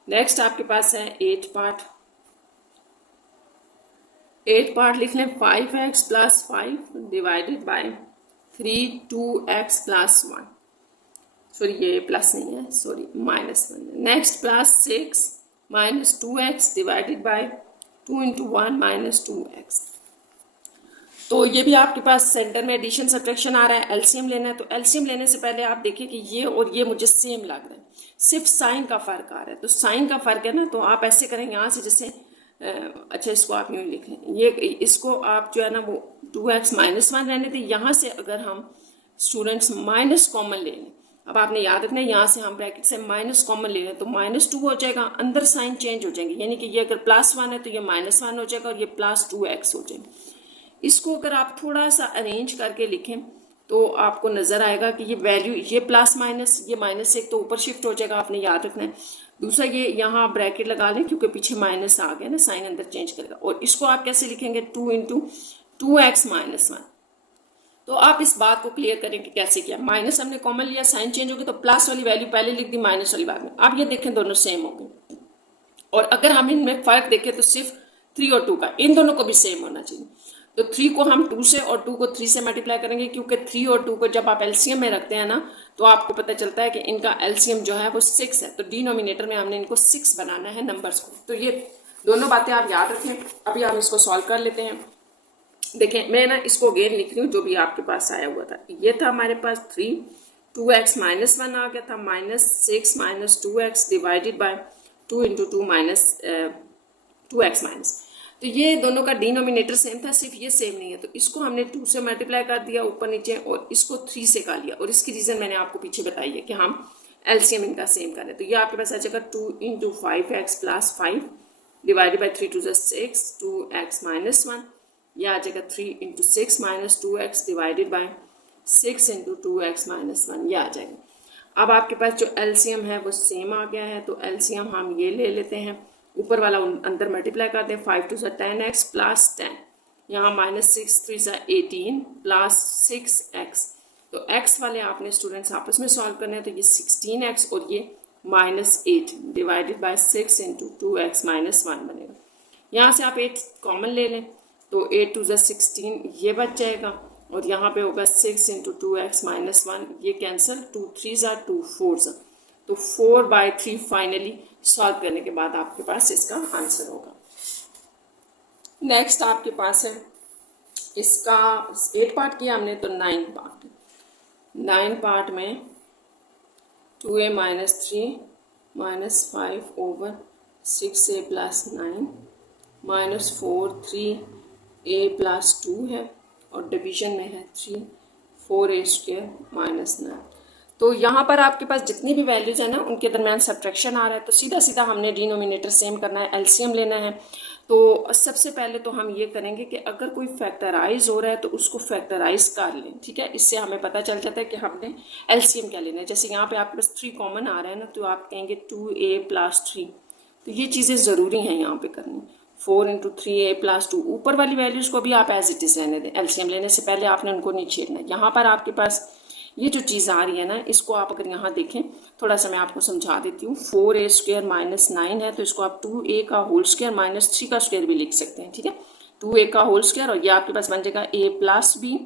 नेक्स्ट आपके पास है 8 पार्ट। 8 पार्ट लिख लें, 5x + 5 divided by 3 2x + 1, sorry ये प्लस नहीं है, सॉरी -1 है। Next +6 - 2x divided by 2 into 1 minus 2x। तो ये भी आपके पास सेंटर में एडिशन सब्ट्रैक्शन आ रहा है, एलसीएम लेना है। तो एलसीएम लेने से पहले आप देखिए कि ये और ये मुझे सेम लग रहा है, सिर्फ साइन का फर्क आ रहा है। तो साइन का फर्क है ना, तो आप ऐसे करेंगे यहाँ से जैसे अच्छा इसको आप यूँ लिख लें, ये इसको आप जो है ना वो 2x माइनस 1 रहने दें। यहाँ से अगर हम स्टूडेंट्स माइनस कॉमन ले लें, अब आपने याद रखना है यहाँ से हम ब्रैकेट से माइनस कॉमन ले लें तो -2 हो जाएगा, अंदर साइन चेंज हो जाएंगे, यानी कि ये अगर +1 है तो ये -1 हो जाएगा और ये +2x हो जाएगा। इसको अगर आप थोड़ा सा अरेंज करके लिखें तो आपको नज़र आएगा कि ये वैल्यू, ये प्लस माइनस, ये -1 तो ऊपर शिफ्ट हो जाएगा, आपने याद रखना है। दूसरा ये यहाँ ब्रैकेट लगा लें क्योंकि पीछे माइनस आ गया ना, साइन अंदर चेंज करेगा। और इसको आप कैसे लिखेंगे, 2 इंटू 2x माइनस 1। तो आप इस बात को क्लियर करें कि कैसे किया, माइनस हमने कॉमन लिया, साइन चेंज हो गया तो प्लस वाली वैल्यू पहले लिख दी, माइनस वाली बाद में। अब ये देखें दोनों सेम हो गए। और अगर हम इनमें फ़र्क देखें तो सिर्फ 3 और 2 का, इन दोनों को भी सेम होना चाहिए। तो 3 को हम 2 से और 2 को 3 से मल्टीप्लाई करेंगे, क्योंकि 3 और 2 को जब आप एलसीएम में रखते हैं ना तो आपको पता चलता है कि इनका एलसीएम जो है वो 6 है। तो डिनोमिनेटर में हमने इनको 6 बनाना है नंबर्स को। तो ये दोनों बातें आप याद रखें। अभी हम इसको सॉल्व कर लेते हैं। देखें मैं ना इसको अगेन लिख रही हूँ, जो भी आपके पास आया हुआ था। ये था हमारे पास 3, 2x माइनस 1 आ गया था, -6 minus 2x divided by 2 into 2 minus 2x minus. तो ये दोनों का डिनोमिनेटर सेम था, सिर्फ ये सेम नहीं है। तो इसको हमने 2 से मल्टीप्लाई कर दिया ऊपर नीचे, और इसको 3 से कर लिया। और इसकी रीज़न मैंने आपको पीछे बताई है कि हम एलसीएम इनका सेम करें। तो ये आपके पास आ जाएगा 2 into 5x plus 5 divided by 3 2 6, 2x minus 1। यह आ जाएगा 3 into 6 minus 2x divided by 6 into 2x minus 1, यह आ जाएगा। अब आपके पास जो एलसीएम है वो सेम आ गया है। तो एलसीएम हम ये ले लेते हैं, ऊपर वाला अंदर मल्टीप्लाई करते हैं, 5 2 10x प्लस 10, यहाँ -6 3 18 प्लस 6x। तो x वाले आपने स्टूडेंट्स आपस में सॉल्व करने हैं। तो ये 16x और ये -8 divided by 6 into 2x minus 1 बनेगा। यहाँ से आप 8 कॉमन ले लें तो 8 2 16 ये बच जाएगा, और यहाँ पे होगा 6 इंटू 2x माइनस 1, ये कैंसिल, 2 3 2 4। तो 4/3 फाइनली सॉल्व करने के बाद आपके पास इसका आंसर होगा। नेक्स्ट आपके पास है, इसका 8 पार्ट किया हमने तो 9 पार्ट। 9 पार्ट में 2a minus 3 minus 5 over 6a plus 9 minus 4 3a plus 2 है, और डिवीजन में है 3 4a स्क्वायर माइनस 9। तो यहाँ पर आपके पास जितनी भी वैल्यूज़ है ना उनके दरमियान सब्ट्रैक्शन आ रहा है। तो सीधा सीधा हमने डिनोमिनेटर सेम करना है, एलसीएम लेना है। तो सबसे पहले तो हम ये करेंगे कि अगर कोई फैक्टराइज हो रहा है तो उसको फैक्टराइज कर लें, ठीक है। इससे हमें पता चल जाता है कि हमने एलसीएम क्या लेना है। जैसे यहाँ पे आपके पास 3 कॉमन आ रहा है ना, तो आप कहेंगे 2a प्लस 3। तो ये चीज़ें ज़रूरी हैं यहाँ पे करनी। 4 इंटू 3a प्लस 2, ऊपर वाली वैल्यूज़ को भी आप एज इट इज़ रहने दें, एलसीएम लेने से पहले आपने उनको नहीं छेड़ना। यहाँ पर आपके पास ये जो चीज़ आ रही है ना, इसको आप अगर यहाँ देखें, थोड़ा सा मैं आपको समझा देती हूँ। 4a स्क्वायर माइनस 9 है, तो इसको आप 2a का होल स्क्वायर माइनस 3 का स्क्वायर भी लिख सकते हैं, ठीक है। 2a का होल स्क्वायर, और ये आपके पास बन जाएगा a प्लस b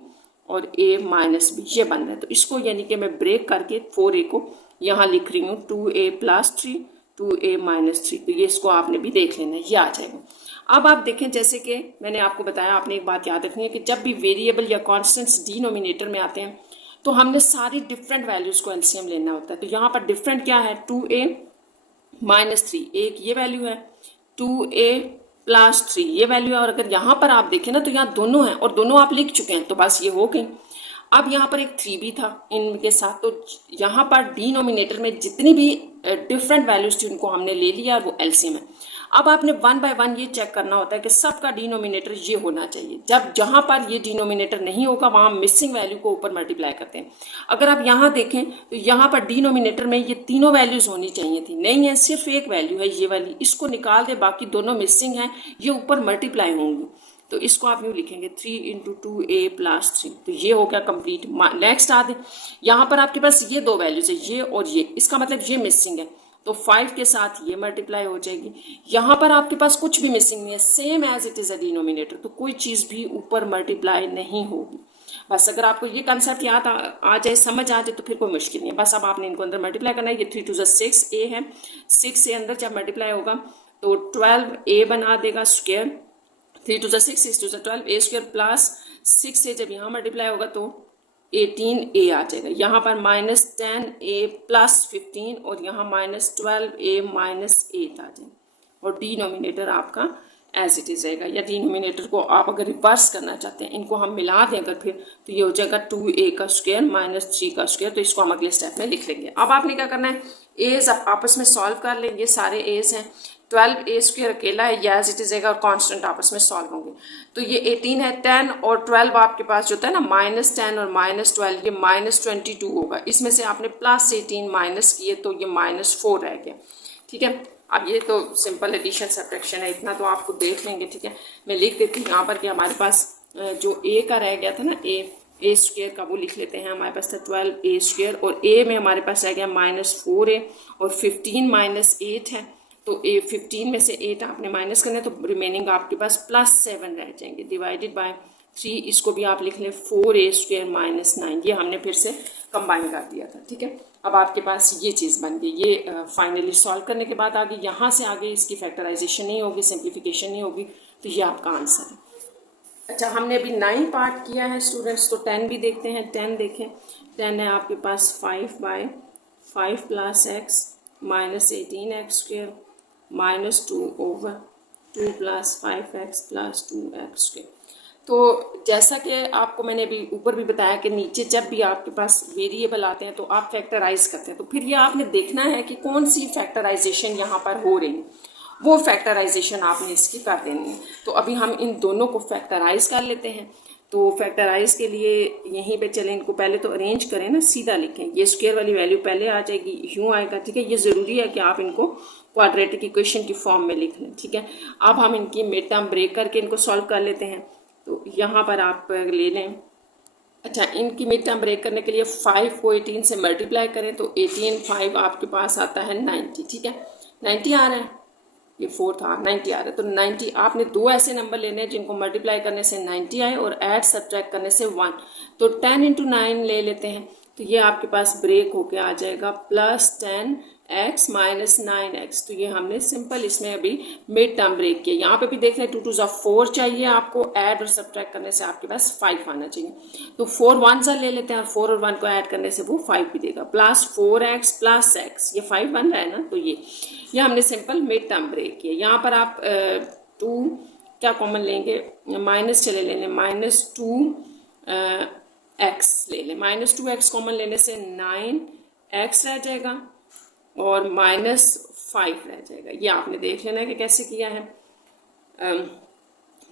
और a माइनस b, ये बन रहा है। तो इसको यानी कि मैं ब्रेक करके 4a को यहाँ लिख रही हूँ 2a प्लस 3 2a माइनस 3। तो ये इसको आपने भी देख लेना है, ये आ जाएगा। अब आप देखें, जैसे कि मैंने आपको बताया, आपने एक बात याद रखनी है कि जब भी वेरिएबल या कॉन्स्टेंट्स डिनोमिनेटर में आते हैं तो हमने सारी डिफरेंट वैल्यूज़ को एलसीएम लेना होता है। तो यहाँ पर डिफरेंट क्या है, 2a माइनस 3, एक ये वैल्यू है, 2a प्लस 3 ये वैल्यू है। और अगर यहाँ पर आप देखें ना तो यहाँ दोनों हैं, और दोनों आप लिख चुके हैं, तो बस ये हो गई। अब यहाँ पर एक 3 भी था इनके साथ, तो यहाँ पर डिनोमिनेटर में जितनी भी डिफरेंट वैल्यूज थी उनको हमने ले लिया, और वो एलसीएम है। अब आपने 1 बाय 1 ये चेक करना होता है कि सबका डिनोमिनेटर ये होना चाहिए। जब जहाँ पर ये डिनोमिनेटर नहीं होगा वहाँ मिसिंग वैल्यू को ऊपर मल्टीप्लाई करते हैं। अगर आप यहाँ देखें तो यहाँ पर डिनोमिनेटर में ये तीनों वैल्यूज होनी चाहिए थी, नहीं है, सिर्फ एक वैल्यू है ये वाली, इसको निकाल दे, बाकी दोनों मिसिंग हैं, ये ऊपर मल्टीप्लाई होंगी। तो इसको आप यूँ लिखेंगे 3 इंटू 2a प्लस 3। तो ये हो गया कंप्लीट। नेक्स्ट आते, यहाँ पर आपके पास ये दो वैल्यूज है, ये और ये, इसका मतलब ये मिसिंग है, तो 5 के साथ ये मल्टीप्लाई हो जाएगी। यहाँ पर आपके पास कुछ भी मिसिंग नहीं है, same as it is a denominator, तो कोई चीज़ भी ऊपर मल्टीप्लाई नहीं होगी। बस अगर आपको ये कंसेप्ट याद आ जाए, समझ आ जाए, तो फिर कोई मुश्किल नहीं है। बस अब आपने इनको अंदर मल्टीप्लाई करना है। ये 3 2 6 a है, 6 से अंदर जब मल्टीप्लाई होगा तो 12a बना देगा स्क्वायर, 3 टू ज़ा 6, 6 टू ज़ा 12, a स्क्वायर प्लस 6 से जब यहाँ मल्टीप्लाई होगा तो 18a आ जाएगा। यहाँ पर -10a प्लस 15 और यहाँ -12a माइनस 8 आ जाएगा और डिनोमिनेटर आपका एज इट इज रहेगा। या डिनोमिनेटर को आप अगर रिवर्स करना चाहते हैं, इनको हम मिला दें अगर फिर, तो ये हो जाएगा 2a का स्क्वायर माइनस 3 का स्क्वायर। तो इसको हम अगले स्टेप में लिख लेंगे। अब आपने क्या करना है, एज आप आपस में सॉल्व कर लेंगे, सारे एज हैं। 12a स्क्वायर अकेला है, या एज इट इज रहेगा और कॉन्स्टेंट आपस में सॉल्व होंगे। तो ये 18 है, 10 और 12 आपके पास जो होता है ना -10 और -12, ये -22 होगा। इसमें से आपने +18 माइनस किए तो ये -4 रह गया। ठीक है, अब ये तो सिंपल एडिशन सब्ट्रैक्शन है, इतना तो आपको देख लेंगे। ठीक है, मैं लिख देती हूँ यहाँ पर कि हमारे पास जो a का रह गया था ना, a स्क्वायर का, वो लिख लेते हैं। हमारे पास था 12a स्क्वायर और a में हमारे पास रह गया -4a और 15 माइनस 8 है। तो 15 में से 8 आपने माइनस करना है, तो रिमेनिंग आपके पास +7 रह जाएंगे डिवाइडेड बाय 3। इसको भी आप लिख लें 4a स्क्वायर माइनस 9। ये हमने फिर से कंबाइन कर दिया था। ठीक है, अब आपके पास ये चीज़ बन गई। ये फाइनली सॉल्व करने के बाद आगे यहाँ से आगे इसकी फैक्टराइजेशन नहीं होगी, सिंप्लीफिकेशन नहीं होगी, तो ये आपका आंसर है। अच्छा, हमने अभी 9 पार्ट किया है स्टूडेंट्स, तो 10 भी देखते हैं। 10 देखें, 10 है आपके पास 5/5 plus x minus 18x square minus 2/2 plus 5x plus 2x square. तो जैसा कि आपको मैंने अभी ऊपर भी बताया कि नीचे जब भी आपके पास वेरिएबल आते हैं तो आप फैक्टराइज करते हैं, तो फिर ये आपने देखना है कि कौन सी फैक्टराइजेशन यहाँ पर हो रही है, वो फैक्टराइजेशन आपने इसकी कर देनी है। तो अभी हम इन दोनों को फैक्टराइज कर लेते हैं। तो फैक्टराइज के लिए यहीं पे चलें, इनको पहले तो अरेंज करें ना, सीधा लिखें। ये स्क्वायर वाली वैल्यू पहले आ जाएगी, यूँ आएगा। ठीक है, ये ज़रूरी है कि आप इनको क्वाड्रेटिक इक्वेशन की फॉर्म में लिख लें। ठीक है, अब हम इनकी मिड टर्म ब्रेक करके इनको सॉल्व कर लेते हैं। तो यहाँ पर आप ले लें। अच्छा, इनकी मिड टर्म ब्रेक करने के लिए 5 को 18 से मल्टीप्लाई करें तो 18 5 आपके पास आता है 90। ठीक है, 90 आ रहा है, ये 4 था, 90 आ रहा है। तो 90 आपने दो ऐसे नंबर लेने हैं जिनको मल्टीप्लाई करने से 90 आए और ऐड सब्ट्रैक्ट करने से 1। तो 10 × 9 ले लेते हैं, तो ये आपके पास ब्रेक होके आ जाएगा +10x माइनस 9x। तो ये हमने सिंपल इसमें अभी मिड टर्म ब्रेक किया। यहाँ पे भी देख लें 2 2 ज़ा 4 चाहिए आपको, ऐड और सब्ट्रैक्ट करने से आपके पास 5 आना चाहिए। तो 4 1 ज़ा ले लेते हैं और 4 और 1 को ऐड करने से वो 5 भी देगा, +4x प्लस x, ये 5 बन रहा है ना। तो ये हमने सिंपल मिड टर्म ब्रेक किया। यहाँ पर आप 2 क्या कॉमन लेंगे, माइनस चले लेंगे, -2 x ले लें। -2x कॉमन लेने से 9x रह जाएगा और -5 रह जाएगा। ये आपने देख लेना है कि कैसे किया है।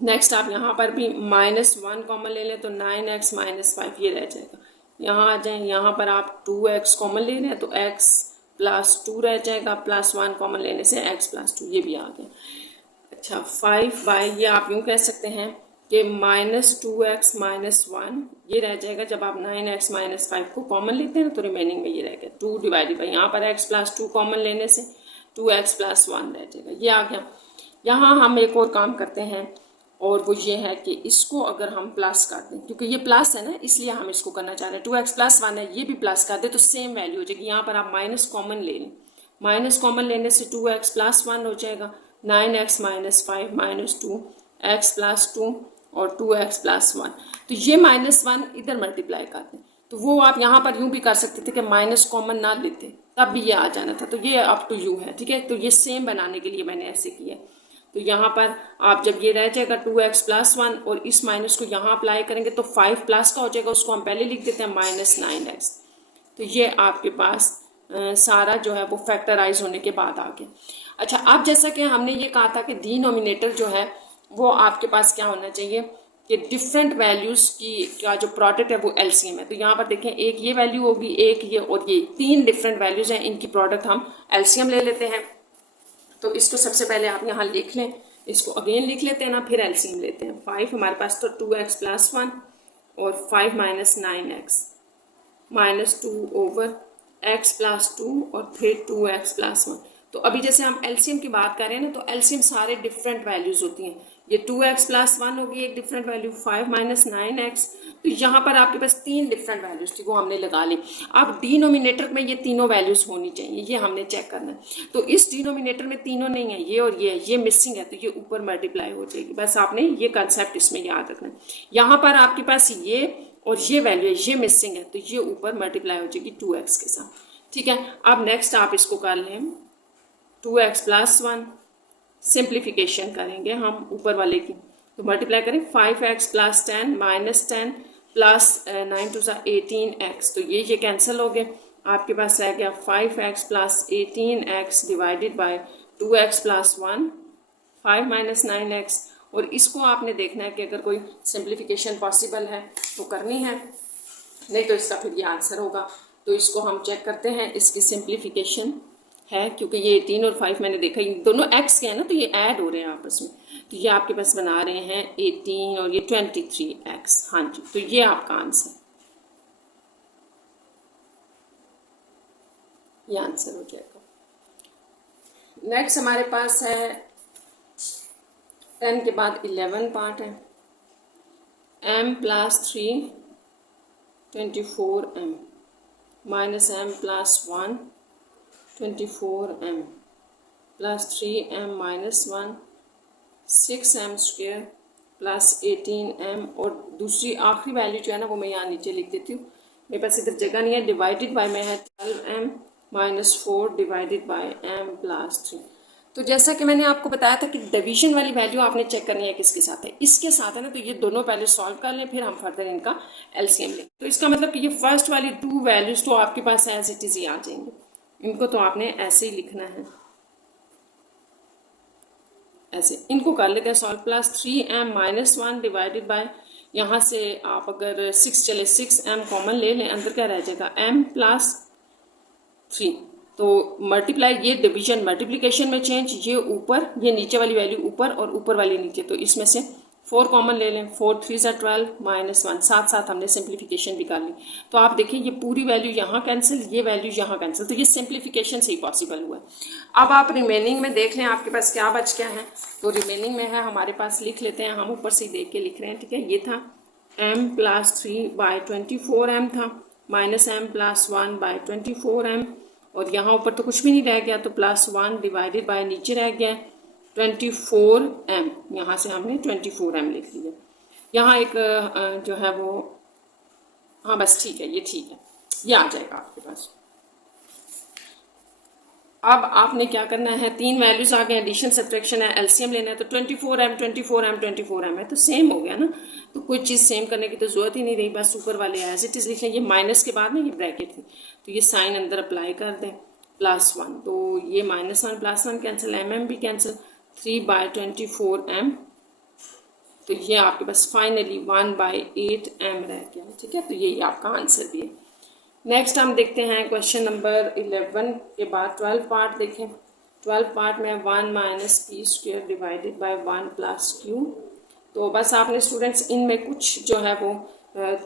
नेक्स्ट आप यहाँ पर भी -1 कॉमन ले लें तो 9x माइनस 5 ये रह जाएगा। यहाँ आ जाए, यहाँ पर आप 2x कॉमन ले रहे हैं तो x प्लस 2 रह जाएगा, +1 कॉमन लेने से x प्लस 2 ये भी आ गया। अच्छा, 5/, ये आप यूँ कह सकते हैं कि -2x माइनस 1 ये रह जाएगा। जब आप 9x माइनस 5 को कॉमन लेते हैं तो रिमेनिंग में ये रह गया 2 डिवाइडेड बाई, यहाँ पर x प्लस 2 कॉमन लेने से 2x प्लस 1 रह जाएगा, ये आ गया। यहाँ हम एक और काम करते हैं और वो ये है कि इसको अगर हम प्लस कर दें, क्योंकि ये प्लस है ना इसलिए हम इसको करना चाह रहे हैं। 2x प्लस 1 है, ये भी प्लस कर दे तो सेम वैल्यू हो जाएगी। यहाँ पर आप माइनस कॉमन ले लें, माइनस कॉमन लेने से 2x प्लस 1 हो जाएगा, 9x minus 5 minus 2x plus 2 और 2x प्लस 1। तो ये -1 इधर मल्टीप्लाई कर दें, तो वो आप यहाँ पर यूँ भी कर सकते थे कि माइनस कॉमन ना लेते तब भी ये आ जाना था। तो ये अप टू यू है। ठीक है, तो ये सेम बनाने के लिए मैंने ऐसे किया। तो यहाँ पर आप जब ये रह जाएगा 2x प्लस 1 और इस माइनस को यहाँ अप्लाई करेंगे तो 5 प्लस का हो जाएगा, उसको हम पहले लिख देते हैं -9x। तो ये आपके पास सारा जो है वो फैक्टराइज होने के बाद आ गया। अच्छा, अब जैसा कि हमने ये कहा था कि डिनोमिनेटर जो है वो आपके पास क्या होना चाहिए कि डिफरेंट वैल्यूज़ की का जो प्रोडक्ट है वो एलसीएम है। तो यहाँ पर देखें, एक ये वैल्यू होगी, एक ये और ये, 3 डिफरेंट वैल्यूज़ हैं, इनकी प्रोडक्ट हम एलसीएम ले लेते हैं। तो इसको सबसे पहले आप यहाँ लिख लें, इसको अगेन लिख लेते हैं ना, फिर एलसीएम लेते हैं। 5 हमारे पास तो 2x प्लस 1 और 5 minus 9x minus 2 over x plus 2 और फिर 2x प्लस 1। तो अभी जैसे हम एलसीएम की बात कर रहे हैं ना, तो एलसीएम सारे डिफरेंट वैल्यूज़ होती हैं। ये 2x प्लस 1 होगी एक डिफरेंट वैल्यू, 5 माइनस 9x तो यहाँ पर आपके पास 3 डिफरेंट वैल्यूज थी, वो हमने लगा ली। अब डिनोमिनेटर में ये तीनों वैल्यूज होनी चाहिए, ये हमने चेक करना है। तो इस डिनोमिनेटर में तीनों नहीं है, ये और ये मिसिंग है, तो ये ऊपर मल्टीप्लाई हो जाएगी। बस आपने ये कंसेप्ट इसमें याद रखना है। यहाँ पर आपके पास ये और ये वैल्यू है, ये मिसिंग है, तो ये ऊपर मल्टीप्लाई हो जाएगी 2x के साथ। ठीक है, अब नेक्स्ट आप इसको कर लें 2x + 1, सिंप्लीफिकेशन करेंगे हम ऊपर वाले की, तो मल्टीप्लाई करें 5x + 10 -10 प्लस 9 2 18x, तो ये कैंसिल हो गए। आपके पास रह गया 5x + 18x divided by 2x + 1 5 - 9x। और इसको आपने देखना है कि अगर कोई सिंप्लीफिकेशन पॉसिबल है तो करनी है, नहीं तो इसका फिर ये आंसर होगा। तो इसको हम चेक करते हैं, इसकी सिंप्लीफिकेशन है, क्योंकि ये 18 और 5 मैंने देखा, ये दोनों x के हैं ना, तो ये ऐड हो रहे हैं आपस में। तो ये आपके पास बना रहे हैं 18 और ये 23x। हाँ जी, तो ये आपका आंसर, ये आंसर हो जाएगा। नेक्स्ट हमारे पास है 10 के बाद 11 पार्ट है। m + 3 24m -m + 1 24m + 3m - 1 6m² + 18m, और दूसरी आखिरी वैल्यू जो है ना वो मैं यहाँ नीचे लिख देती हूँ, मेरे पास इधर जगह नहीं है। डिवाइडेड बाय में है 12m - 4 डिवाइडेड बाय m + 3। तो जैसा कि मैंने आपको बताया था कि डिवीजन वाली वैल्यू आपने चेक करनी है किसके साथ है, इसके साथ है ना, तो ये दोनों पहले सॉल्व कर लें, फिर हम फर्दर इनका एलसीएम लें। तो इसका मतलब कि ये फर्स्ट वाली 2 वैल्यूज तो आपके पास एज इट इज ही आ जाएंगे, इनको तो आपने ऐसे ही लिखना है, ऐसे इनको कर लेते हैं सॉल्व। +3m - 1 डिवाइडेड बाय, यहाँ से आप अगर 6 चले 6m कॉमन ले लें, अंदर क्या रह जाएगा m + 3, तो मल्टीप्लाई, ये डिवीजन मल्टीप्लिकेशन में चेंज, ये ऊपर, ये नीचे वाली वैल्यू ऊपर और ऊपर वाली नीचे, तो इसमें से 4 कॉमन ले लें, 4 3 = 12 -1, साथ साथ हमने सिंप्लीफिकेशन भी कर ली। तो आप देखिए ये पूरी वैल्यू यहाँ कैंसिल, ये वैल्यू यहाँ कैंसिल, तो ये सिंप्लीफिकेशन से ही पॉसिबल हुआ है। अब आप रिमेनिंग में देख लें आपके पास क्या बच गया है, तो रिमेनिंग में है हमारे पास, लिख लेते हैं हम, ऊपर से ही देख के लिख रहे हैं। ठीक है, ये था m + 3/24m था, -m + 1/24m, और यहाँ ऊपर तो कुछ भी नहीं रह गया, तो +1 डिवाइडेड बाय नीचे रह गया 24m, यहाँ से हमने 24m लिख लिया। यहाँ एक जो है वो, हाँ बस ठीक है, ये ठीक है, ये आ जाएगा आपके पास। अब आपने क्या करना है, 3 वैल्यूज आ गए, एडिशन सब्ट्रैक्शन है, एलसीएम लेना है, तो 24m 24m 24m है, तो सेम हो गया ना, तो कोई चीज़ सेम करने की तो जरूरत ही नहीं रही, बस ऊपर वाले एज इट इज लिख लें। ये माइनस के बाद ना ये ब्रैकेट थी, तो ये साइन अंदर अप्लाई कर दें, +1, तो ये -1 +1 कैंसिल, mm भी कैंसिल, 3/24m, तो ये आपके पास फाइनली 1/8m रह गया। ठीक है, तो यही आपका आंसर भी है। नेक्स्ट हम देखते हैं क्वेश्चन नंबर 11 के बाद 12 पार्ट देखें। 12 पार्ट में 1 - p² डिवाइडेड बाय 1 + q। तो बस आपने स्टूडेंट्स इनमें कुछ जो है वो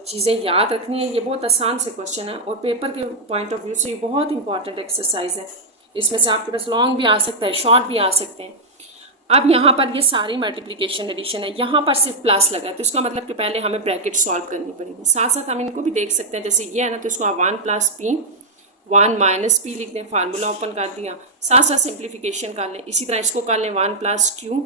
चीज़ें याद रखनी है। ये बहुत आसान से क्वेश्चन है और पेपर के पॉइंट ऑफ व्यू से ये बहुत इंपॉर्टेंट एक्सरसाइज है। इसमें से आपके पास लॉन्ग भी आ सकता है, शॉर्ट भी आ सकते हैं। अब यहाँ पर ये सारी मल्टीप्लिकेशन एडिशन है, यहाँ पर सिर्फ प्लस लगा है, तो इसका मतलब कि पहले हमें ब्रैकेट सॉल्व करनी पड़ेगी। साथ साथ हम इनको भी देख सकते हैं, जैसे ये है ना, तो इसको आप 1 + p 1 - p लिख दें, फार्मूला ओपन कर दिया, साथ साथ सिंप्लीफिकेशन कर लें। इसी तरह इसको कर लें 1 + q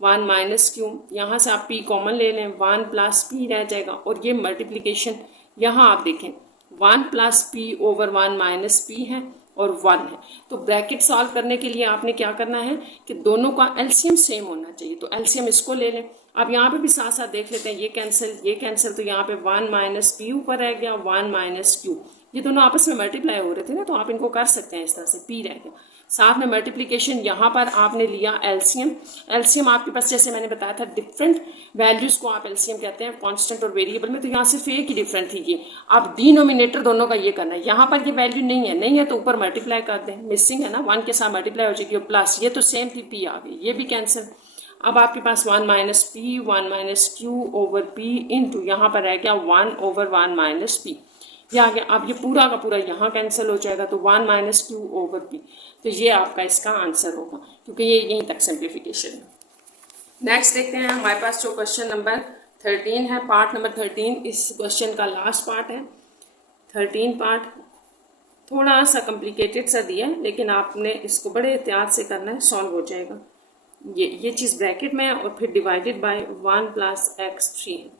1 - q, यहाँ से आप p कॉमन ले लें, 1 + p रह जाएगा, और ये मल्टीप्लिकेशन यहाँ आप देखें 1 + p / 1 - p है और 1 है। तो ब्रैकेट सॉल्व करने के लिए आपने क्या करना है कि दोनों का एलसीएम सेम होना चाहिए, तो एलसीएम इसको ले लें। अब यहाँ पे भी साथ साथ देख लेते हैं, ये कैंसिल, तो यहाँ पे 1 - p ऊपर रह गया, 1 - q, ये दोनों आपस में मल्टीप्लाई हो रहे थे ना, तो आप इनको कर सकते हैं इस तरह से, p रह गया, साथ में मल्टीप्लिकेशन। यहाँ पर आपने लिया एलसीएम आपके पास, जैसे मैंने बताया था, डिफरेंट वैल्यूज को आप एलसीएम कहते हैं कांस्टेंट और वेरिएबल में, तो यहाँ सिर्फ एक ही डिफरेंट थी ये। अब डिनोमिनेटर दोनों का ये करना है, यहाँ पर ये वैल्यू नहीं है तो ऊपर मल्टीप्लाई कर दें, मिसिंग है ना, 1 के साथ मल्टीप्लाई हो जाएगी, प्लस ये तो सेम थी, p आ गई, ये भी कैंसिल। अब आपके पास 1 - p 1 - q / p इंटू यहाँ पर रह गया 1 / 1 - p, ये आ गया। अब ये पूरा का पूरा यहाँ कैंसिल हो जाएगा, तो 1 - q / p, तो ये आपका इसका आंसर होगा, क्योंकि ये यहीं तक सिंप्लीफिकेशन है। नेक्स्ट देखते हैं हमारे पास जो क्वेश्चन नंबर 13 है, पार्ट नंबर 13 इस क्वेश्चन का लास्ट पार्ट है। 13 पार्ट थोड़ा सा कॉम्प्लिकेटेड सा दिया है, लेकिन आपने इसको बड़े एहतियात से करना है, सॉल्व हो जाएगा। ये चीज़ ब्रैकेट में है और फिर डिवाइडेड बाय 1 + x3 है,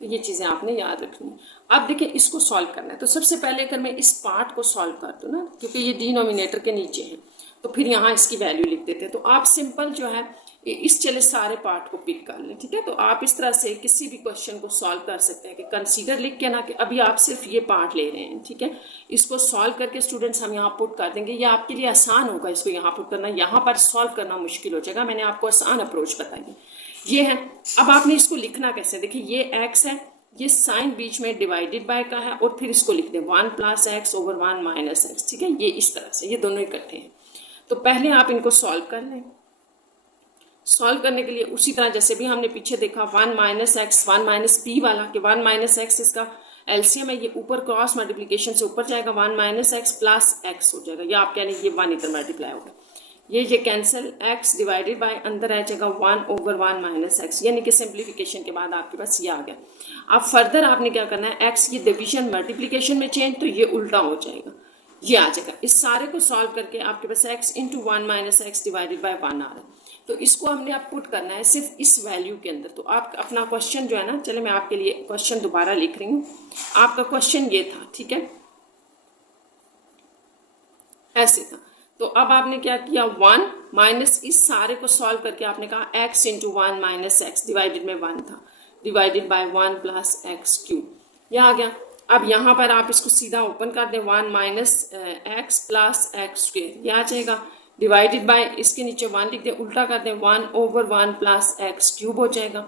तो ये चीज़ें आपने याद रखनी है। अब देखिए इसको सॉल्व करना है, तो सबसे पहले अगर मैं इस पार्ट को सॉल्व कर दूँ ना, क्योंकि ये डिनोमिनेटर के नीचे है, तो फिर यहाँ इसकी वैल्यू लिख देते हैं। तो आप सिंपल जो है इस चले सारे पार्ट को पिक कर लें, ठीक है। तो आप इस तरह से किसी भी क्वेश्चन को सॉल्व कर सकते हैं कि कंसीडर लिख के ना, कि अभी आप सिर्फ ये पार्ट ले रहे हैं, ठीक है। इसको सॉल्व करके स्टूडेंट्स हम यहाँ पुट कर देंगे, ये आपके लिए आसान होगा इसको यहाँ पुट करना, यहाँ पर सॉल्व करना मुश्किल हो जाएगा। मैंने आपको आसान अप्रोच बताई ये है। अब आपने इसको लिखना कैसे, देखिए ये एक्स है, ये साइन बीच में डिवाइडेड बाय का है, और फिर इसको लिख दें 1 + x / 1 - x, ठीक है। ये इस तरह से, ये दोनों इकट्ठे हैं। तो पहले आप इनको सॉल्व कर लें। सॉल्व करने के लिए उसी तरह जैसे भी हमने पीछे देखा 1 - x 1 - p वाला, कि 1 - x इसका एलसीएम है, ये ऊपर क्रॉस मल्टीप्लिकेशन से ऊपर जाएगा, 1 - x + x हो जाएगा, या आप कह लें ये 1 इधर मल्टीप्लाई होगा, ये कैंसिल, x डिवाइडेड बाय अंदर आ जाएगा 1/1 - x, यानी कि सिंप्लीफिकेशन के बाद आपके पास ये आ गया। अब फर्दर आपने क्या करना है, x ये डिवीजन मल्टीप्लिकेशन में चेंज, तो ये उल्टा हो जाएगा, ये आ जाएगा। इस सारे को सॉल्व करके आपके पास x × 1 - x डिवाइडेड बाय 1 आ रहा है। तो इसको हमने आप पुट करना है सिर्फ इस वैल्यू के अंदर। तो आप अपना क्वेश्चन जो है ना, चले मैं आपके लिए क्वेश्चन दोबारा लिख रही हूँ। आपका क्वेश्चन ये था, ठीक है, ऐसे था। तो अब आपने क्या किया, 1 माइनस इस सारे को सॉल्व करके आपने कहा x × 1 - x डिवाइडेड में 1 था, डिवाइडेड बाय 1 + x³ यह आ गया। अब यहाँ पर आप इसको सीधा ओपन कर दें, 1 - x + x², यह आ जाएगा, डिवाइडेड बाय इसके नीचे 1 लिख दें, उल्टा कर दें 1/1 + x³ हो जाएगा,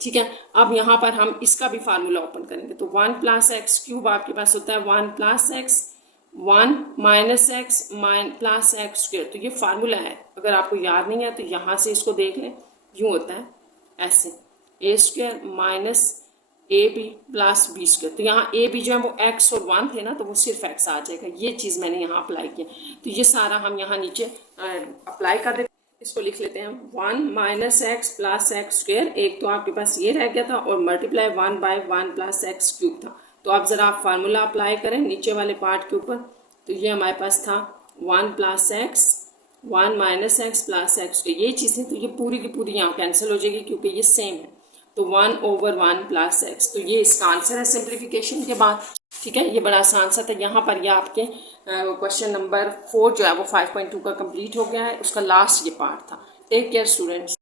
ठीक है। अब यहाँ पर हम इसका भी फार्मूला ओपन करेंगे, तो 1 + x³ आपके पास होता है 1 + x 1 - x + x²। तो ये फार्मूला है, अगर आपको याद नहीं है तो यहाँ से इसको देख लें, यूँ होता है ऐसे, a² - ab + b²। तो यहाँ a b जो है वो x और 1 थे ना, तो वो सिर्फ x आ जाएगा, ये चीज़ मैंने यहाँ अप्लाई किया। तो ये सारा हम यहाँ नीचे अप्लाई कर देते हैं। इसको लिख लेते हैं 1 - x + x², एक तो आपके पास ये रह गया था, और मल्टीप्लाई 1/1 + x³ था। तो आप ज़रा आप फार्मूला अप्लाई करें नीचे वाले पार्ट के ऊपर, तो ये हमारे पास था 1 + x 1 - x + x², ये चीज़ें तो ये पूरी की पूरी यहाँ कैंसिल हो जाएगी, क्योंकि ये सेम है। तो 1/1 + x, तो ये इसका आंसर है सिंप्लीफिकेशन के बाद, ठीक है। ये बड़ा आसान सा था। यहाँ पर ये आपके क्वेश्चन नंबर 4 जो है वो 5.2 का कंप्लीट हो गया है, उसका लास्ट ये पार्ट था। Take care students.